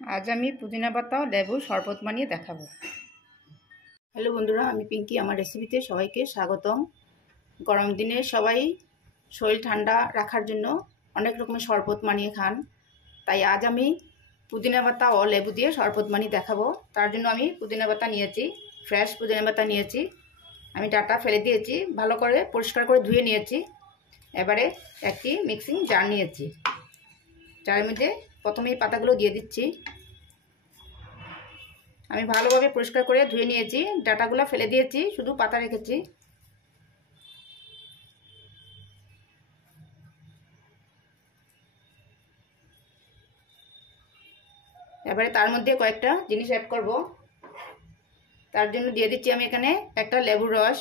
आज आमी पुदिना पाता और लेबुर शरबत बानिए देखाबो। हेलो बंधुरा, आमी पिंकी आमार रेसिपिते सबाइके स्वागतम। गरम दिने सबाई शरीर ठंडा राखार जोन्नो अनेक रकमेर शरबत बानिए खान, ताई आज आमी पुदिना पाता और लेबु दिए शरबत बानिए देखाबो। तार जोन्नो आमी पुदिना पाता नियेछि, फ्रेश पुदिना पाता नियेछि। आमी डाटा फेले दियेछि, भालो करे परिष्कार करे धुए नियेछि। एबारे एकटी मिक्सिंग जार नियेछि, जारेर मध्य प्रथमे पातागुलो दिए दिচ্ছি। আমি ভালোভাবে পরিষ্কার করে ধুয়ে নিয়েছি, ডাটাগুলো ফেলে দিয়েছি, শুধু পাতা রেখেছি। এবারে তার মধ্যে কয়েকটা জিনিস অ্যাড করব। তার জন্য দিয়ে দিচ্ছি আমি এখানে একটা লেবুর রস,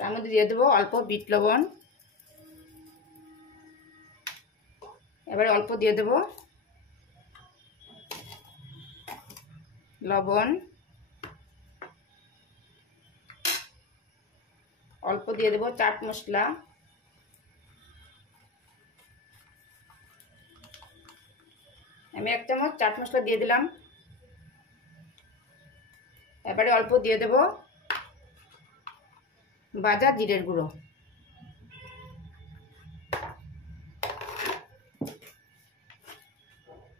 তার মধ্যে দিয়ে দেব অল্প বিট লবণ, এবারে অল্প দিয়ে দেব লবণ, অল্প দিয়ে দেব চাট মশলা, আমি 1 চামচ চাট মশলা দিয়ে দিলাম। এবারে অল্প দিয়ে দেব ভাজা জিরের গুঁড়ো,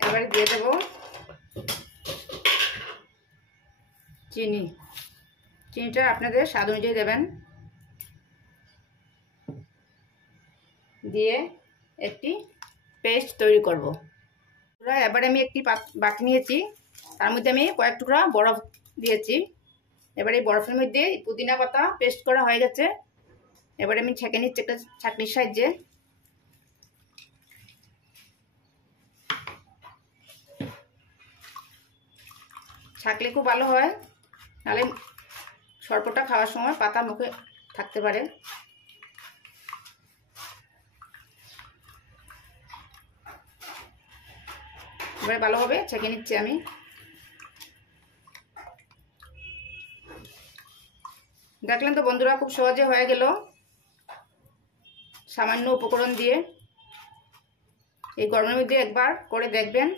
এবারে দিয়ে দেব চিনি, চিনিটা আপনাদের স্বাদ অনুযায়ী দেবেন। দিয়ে একটি পেস্ট তৈরি করব। এবারে আমি একটি বাটি নিয়েছি, তার মধ্যে আমি কয়েক টুকরা বরফ দিয়েছি। এবারে এই বরফের মধ্যে পুদিনা পাতা পেস্ট করা হয়ে গেছে। এবারে আমি ছেঁকে নিচ্ছি একটা ছাঁকনির সাহায্যে। ছাঁকলে খুব ভালো হয়, নাহলে শরবতটা খাওয়ার সময় পাতা মুখে থাকতে পারে। এবারে ভালোভাবে ছেঁকে নিচ্ছি আমি। দেখলেন তো বন্ধুরা, খুব সহজে হয়ে গেল সামান্য উপকরণ দিয়ে। এই গরমের মধ্যে একবার করে দেখবেন।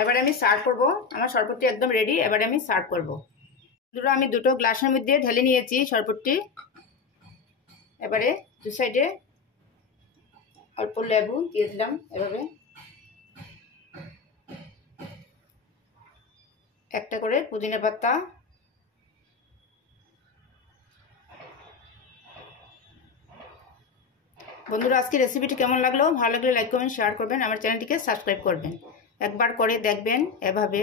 এবারে আমি সার্ভ করব। আমার শরবতটি একদম রেডি। এবারে আমি সার্ভ করব। বন্ধুরা, আমি দুটো গ্লাসের মধ্যে ঢেলে নিয়েছি শরবতটি। এবারে দু সাইডে অল্প লেবু দিয়ে দিলাম, এভাবে একটা করে পুদিনা পাতা, বন্ধুরা আজকে রেসিপিটি কেমন লাগলো, ভালো লাগলে লাইক কমেন্ট শেয়ার করবেন, আমার চ্যানেলটিকে সাবস্ক্রাইব করবেন। একবার করে দেখবেন এভাবে।